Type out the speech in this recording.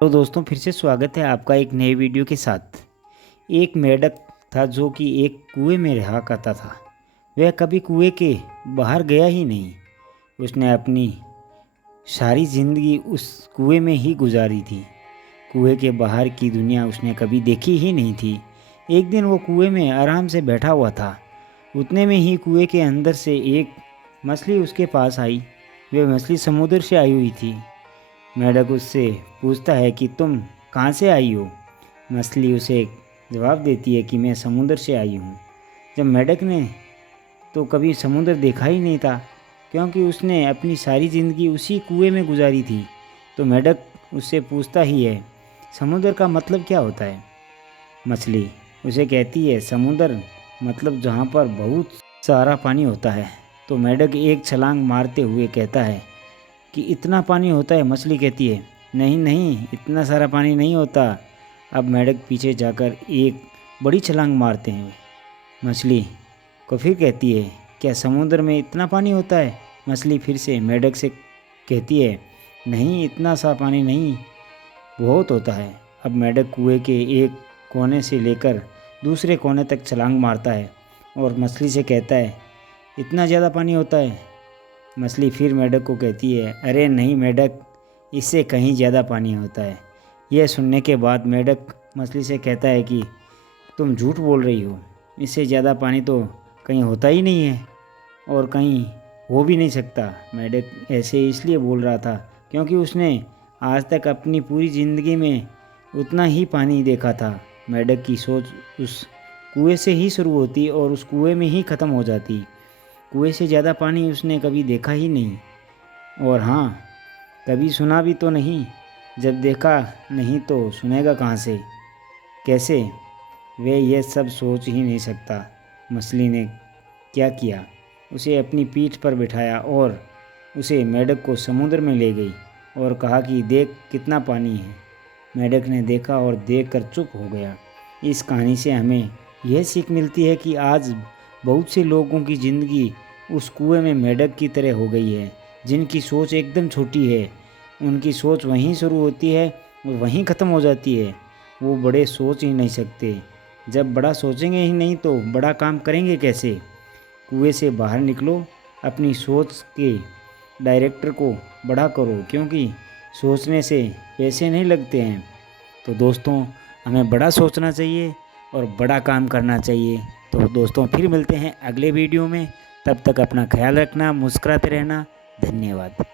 तो दोस्तों फिर से स्वागत है आपका एक नए वीडियो के साथ। एक मेंढक था जो कि एक कुएं में रहा करता था। वह कभी कुएं के बाहर गया ही नहीं। उसने अपनी सारी ज़िंदगी उस कुएं में ही गुजारी थी। कुएं के बाहर की दुनिया उसने कभी देखी ही नहीं थी। एक दिन वो कुएं में आराम से बैठा हुआ था। उतने में ही कुएं के अंदर से एक मछली उसके पास आई। वह मछली समुद्र से आई हुई थी। मेंढक उससे पूछता है कि तुम कहाँ से आई हो। मछली उसे जवाब देती है कि मैं समुद्र से आई हूँ। जब मेंढक ने तो कभी समुद्र देखा ही नहीं था, क्योंकि उसने अपनी सारी ज़िंदगी उसी कुएं में गुजारी थी। तो मेंढक उससे पूछता ही है, समुद्र का मतलब क्या होता है। मछली उसे कहती है, समुद्र मतलब जहाँ पर बहुत सारा पानी होता है। तो मेंढक एक छलांग मारते हुए कहता है कि इतना पानी होता है। मछली कहती है, नहीं नहीं, इतना सारा पानी नहीं होता। अब मेंढक पीछे जाकर एक बड़ी छलांग मारते हैं। मछली को फिर कहती है, क्या समुद्र में इतना पानी होता है। मछली फिर से मेंढक से कहती है, नहीं, इतना सा पानी नहीं, बहुत होता है। अब मेंढक कुएं के एक कोने से लेकर दूसरे कोने तक छलांग मारता है और मछली से कहता है, इतना ज़्यादा पानी होता है। मछली फिर मेंढक को कहती है, अरे नहीं मेंढक, इससे कहीं ज़्यादा पानी होता है। यह सुनने के बाद मेंढक मछली से कहता है कि तुम झूठ बोल रही हो। इससे ज़्यादा पानी तो कहीं होता ही नहीं है और कहीं हो भी नहीं सकता। मेंढक ऐसे इसलिए बोल रहा था क्योंकि उसने आज तक अपनी पूरी ज़िंदगी में उतना ही पानी देखा था। मेंढक की सोच उस कुएं से ही शुरू होती और उस कुएं में ही ख़त्म हो जाती। कुएं से ज़्यादा पानी उसने कभी देखा ही नहीं, और हाँ, कभी सुना भी तो नहीं। जब देखा नहीं तो सुनेगा कहाँ से, कैसे। वे ये सब सोच ही नहीं सकता। मछली ने क्या किया, उसे अपनी पीठ पर बिठाया और उसे मेंढक को समुद्र में ले गई और कहा कि देख कितना पानी है। मेंढक ने देखा और देखकर चुप हो गया। इस कहानी से हमें यह सीख मिलती है कि आज बहुत से लोगों की ज़िंदगी उस कुएं में मेंढक की तरह हो गई है, जिनकी सोच एकदम छोटी है। उनकी सोच वहीं शुरू होती है और वहीं ख़त्म हो जाती है। वो बड़े सोच ही नहीं सकते। जब बड़ा सोचेंगे ही नहीं तो बड़ा काम करेंगे कैसे। कुएं से बाहर निकलो, अपनी सोच के डायरेक्टर को बड़ा करो, क्योंकि सोचने से पैसे नहीं लगते हैं। तो दोस्तों, हमें बड़ा सोचना चाहिए और बड़ा काम करना चाहिए। तो दोस्तों, फिर मिलते हैं अगले वीडियो में। तब तक अपना ख्याल रखना, मुस्कुराते रहना। धन्यवाद।